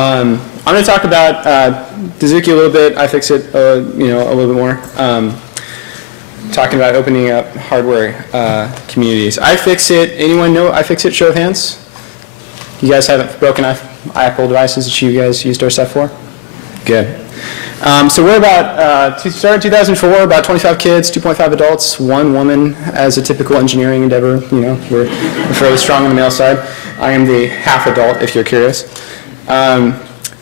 I'm going to talk about Dozuki a little bit, iFixit a little bit more. Talking about opening up hardware communities. iFixit, anyone know iFixit? Show of hands. You guys haven't broken Apple devices that you guys used our stuff for? Good. So we're about, started in 2004, about 25 kids, 2.5 adults, 1 woman as a typical engineering endeavor. You know, we're fairly strong on the male side. I am the half adult, if you're curious.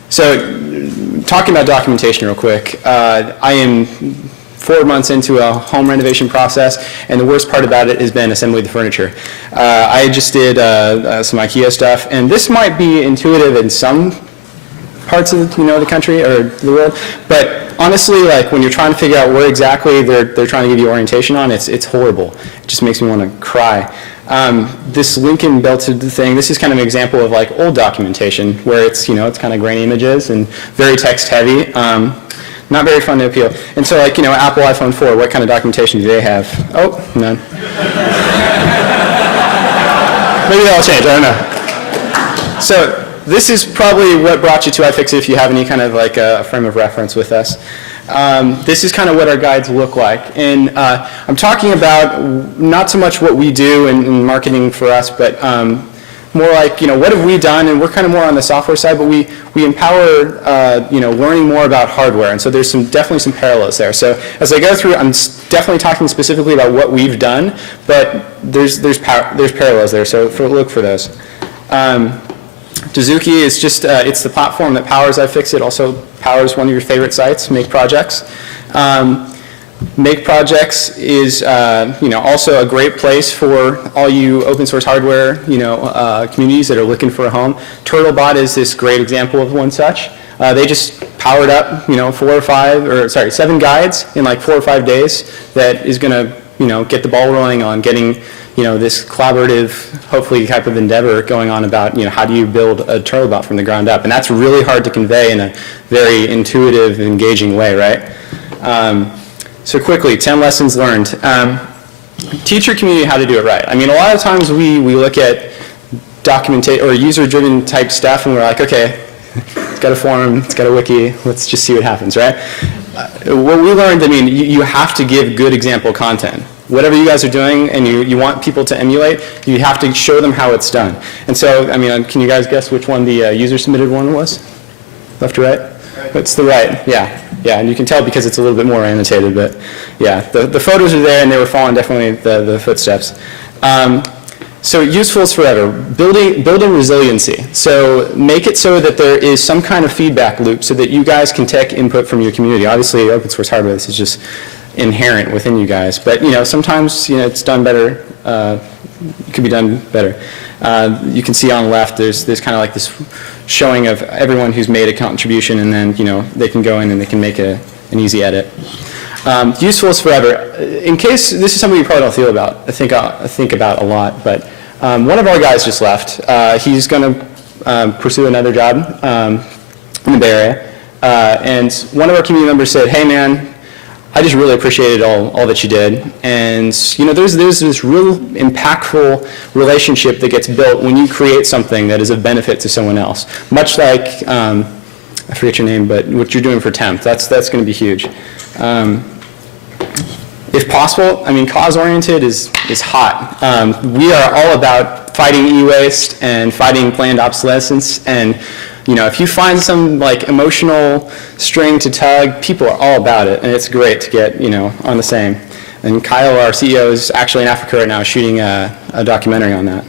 So talking about documentation real quick, I am 4 months into a home renovation process, and the worst part about it has been assembling the furniture. I just did some IKEA stuff, and this might be intuitive in some parts of the country or the world, but honestly, like when you're trying to figure out where exactly they're trying to give you orientation on, it's horrible. It just makes me want to cry. This Lincoln belted thing, this is kind of an example of like old documentation where it's it's kind of grainy images and very text heavy. Not very fun to appeal. And so like Apple iPhone 4, what kind of documentation do they have? Oh, none. Maybe that'll change, I don't know. So this is probably what brought you to iFixit if you have any kind of like a frame of reference with us. This is kind of what our guides look like. And I'm talking about not so much what we do in marketing for us, but more like, what have we done? And we're kind of more on the software side, but we empower, learning more about hardware. And so there's definitely some parallels there. So as I go through, I'm definitely talking specifically about what we've done, but there's parallels there. So look for those. Dozuki is just, it's the platform that powers iFixit, also powers one of your favorite sites, Make Projects. Make Projects is, also a great place for all you open source hardware, communities that are looking for a home. Turtlebot is this great example of one such. They just powered up, 7 guides in like 4 or 5 days that is going to, get the ball rolling on getting this collaborative, hopefully, type of endeavor going on about, how do you build a Turtlebot from the ground up? And that's really hard to convey in a very intuitive, engaging way, right? So quickly, 10 lessons learned. Teach your community how to do it right. I mean, a lot of times we look at documentation or user-driven type stuff, and we're like, okay, it's got a forum, it's got a wiki, let's just see what happens, right? What we learned, you have to give good example content. Whatever you guys are doing and you want people to emulate, you have to show them how it's done. And so, can you guys guess which one the user-submitted one was? Left or right? It's the right, yeah. Yeah, and you can tell because it's a little bit more annotated, but yeah, the photos are there and they were following definitely the footsteps. So useful is forever. Building resiliency. So make it so that there is some kind of feedback loop so that you guys can take input from your community. Obviously, open source hardware, this is just inherent within you guys. But sometimes it's done better. It could be done better. You can see on the left, there's kind of like this showing of everyone who's made a contribution, and then they can go in and they can make an easy edit. Useful is forever. In case this is something you probably don't feel about, I think about a lot, but one of our guys just left. He's going to pursue another job in the Bay Area, and one of our community members said, "Hey man, I just really appreciated all that you did." And there's this real impactful relationship that gets built when you create something that is of benefit to someone else. Much like I forget your name, but what you're doing for Temp, that's going to be huge. If possible, cause-oriented is hot. We are all about fighting e-waste and fighting planned obsolescence, and if you find some like emotional string to tug, people are all about it, and it's great to get on the same. And Kyle, our CEO, is actually in Africa right now shooting a documentary on that.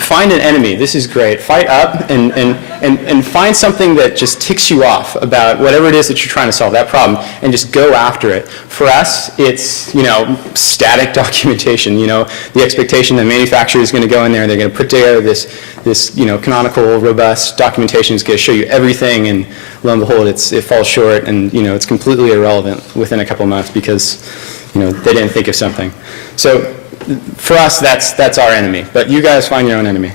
Find an enemy. This is great. Fight up and find something that just ticks you off about whatever it is that you're trying to solve, that problem, and just go after it. For us, it's static documentation. The expectation that manufacturer is going to go in there and they're going to put together this canonical, robust documentation is going to show you everything, and lo and behold, it falls short, and it's completely irrelevant within a couple of months because they didn't think of something. So for us, that's our enemy. But you guys find your own enemy.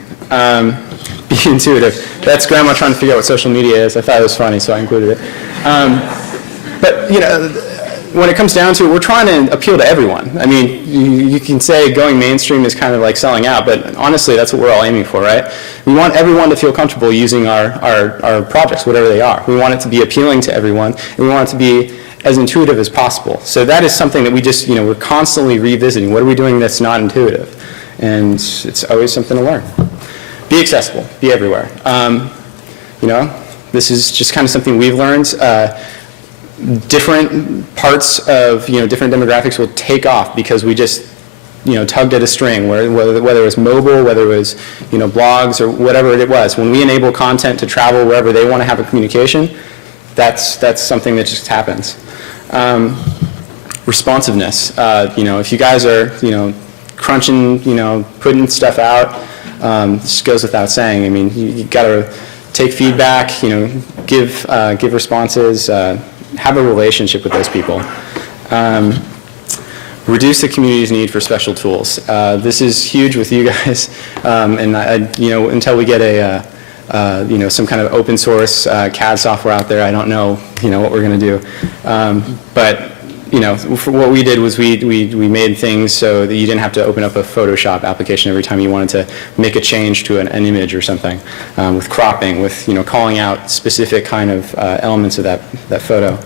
Be intuitive. That's Grandma trying to figure out what social media is. I thought it was funny, so I included it. But when it comes down to it, we're trying to appeal to everyone. I mean, you can say going mainstream is kind of like selling out, but honestly, that's what we're all aiming for, right? We want everyone to feel comfortable using our projects, whatever they are. We want it to be appealing to everyone, and we want it to be as intuitive as possible. So that is something that we just, we're constantly revisiting. What are we doing that's not intuitive? And it's always something to learn. Be accessible, be everywhere. This is just kind of something we've learned. Different parts of, different demographics will take off because we just, tugged at a string, whether it was mobile, whether it was, blogs or whatever it was. When we enable content to travel wherever they want to have a communication, that's something that just happens. Responsiveness. If you guys are, crunching, putting stuff out, this goes without saying. I mean, you got to take feedback, give responses, have a relationship with those people. Reduce the community's need for special tools. This is huge with you guys, and until we get some kind of open source CAD software out there, I don't know, what we're going to do. But what we did was we made things so that you didn't have to open up a Photoshop application every time you wanted to make a change to an image or something, with cropping, with calling out specific kind of elements of that photo.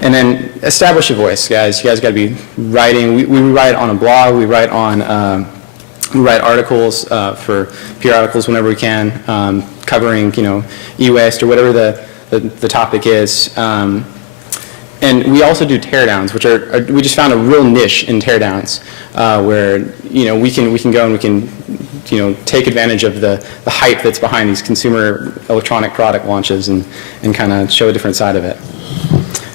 And then establish a voice, guys. You guys got to be writing. We write on a blog. We write on we write articles for peer articles whenever we can, covering e-waste or whatever the topic is. And we also do teardowns, which we just found a real niche in teardowns, where we can go and we can take advantage of the hype that's behind these consumer electronic product launches and kind of show a different side of it.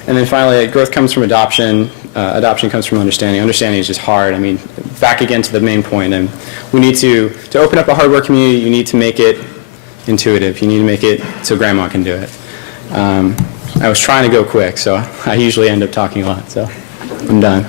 And then finally, growth comes from adoption. Adoption comes from understanding. Understanding is just hard. I mean, back again to the main point, and we need to open up a hardware community. You need to make it intuitive. You need to make it so grandma can do it. I was trying to go quick, so I usually end up talking a lot, so I'm done.